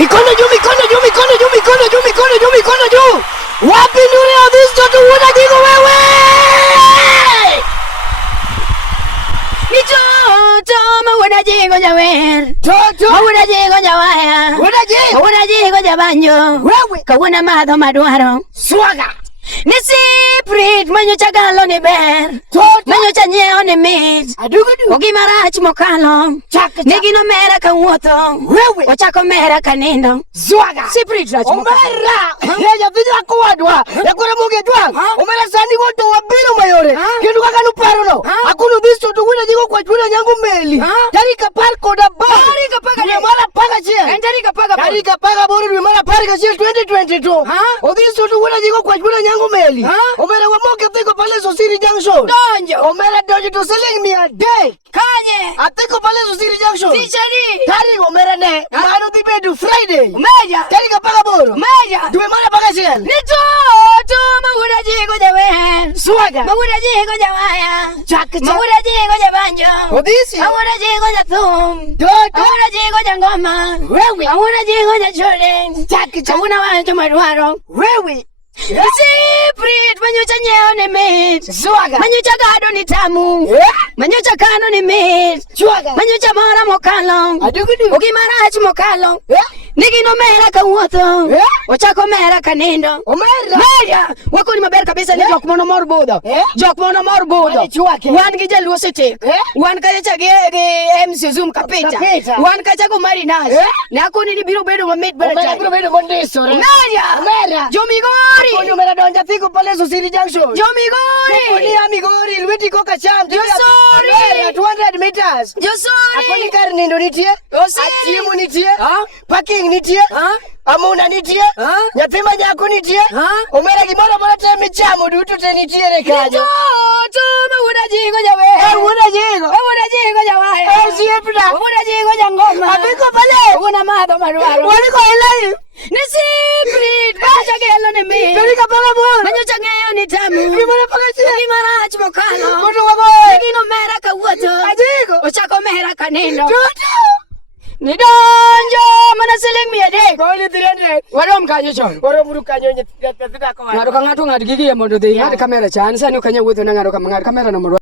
Mikono juu, mikono juu, mikono juu, mikono juu, mikono juu, mikono juu. Wapi nduri ya this joto unajigo wewe? Ni joto maunajigo jawer. Joto maunajigo jawaya. Maunajigo jabanjo. Wewe kawuna madho madwaro. swaga. Nisi prit manyocha galo ni ber. Manyocha nyeo ni mit. Adugudu. Ogimarach mokalo. Nigino mera ka wuotho. Wewe ochako mera ka nindo. swaga. Si prit rach mokalo. Omera. Ya video akwadwa. Ya kura moge dwa. Omera sani goto wabiro mayore. Kindu kaka no paro no. Akunu this joto unajigo kwa chuna nyangu meli. Tarika par koda ba. Tarika paga ni mara paga chia. Tarika paga boru ni mara paga chia 2022. This joto unajigo kwa chuna nyangu meli. Omera wamoke tiko pale Sosiri Junction. Donjo. Omera donjo to selling me a day. Kanye. Atiko pale Sosiri Junction. Tichari. Tari omera ne. Mano dibedu Friday. Umeja. Tarika paga boru. Umeja. Duwe mara paga chia. Ni joto maunajigo jawer. Swaga. Maunajigo jawaya. Chaka. Maunajigo jabanjo. Odisi. Maunajigo jathum. Joto. Maunajigo jangoma. Wewe. Maunajigo jachole. Chaka. Muna wancho madwaro. Wewe. Si prit manyocha nyeo ni mit. Swaga. Manyocha gado ni tamu. Manyocha kano ni mit. Swaga. Manyocha mora mokalo. Adugudu. Ogimarach mokalo. Nigino mera ka wuotho. Ochako mera ka nindo. Omera. Meja. Wakoni maber kabisa ni jok mono mor budho. Jok mono mor budho. Wan gi jaluo sete. Wan kacha gi MC Zoom kapita. Wan kacha go Marinas. Ne akoni ni biro bedo mamit bere. Omera biro bedo mondiso. Meja. Omera. Jomigori. Onyo mera donja tiko pale Sosiri Junction. Jomigori. Oni amigori lweti koka cham. Josori. 200 meters. Josori. Akoni kar nindo nitie. Atimu nitie. Parking nitie. Amuna nitie. Nyathima nyako nitie. Omera gimoro mora temi chamo duto te nitiere kanyo. Joto maunajigo jawer. Maunajigo jawaya. Siepna. Maunajigo jangoma. Abiko pale. Una madho madwaro. Waliko elai. Nisi prit manyocha gelo ni mit. Tarika paga boru. Manyocha ng'eyo ni tamu. Gimoro paga chia. Ogimarach mokalo. Koto wagoe. Nigino mera ka wuotho. Ajigo. Ochako mera ka nindo. Joto. Ni donjo mana siling 300. Goli 300. Warom kanyo chon. Waro buru kanyo nyathida ko. Ng'ato ka ng'ato ng'ad gigi mondo dhi ng'ad kamera chan sani ok anyal wuotho na ng'ado kamera no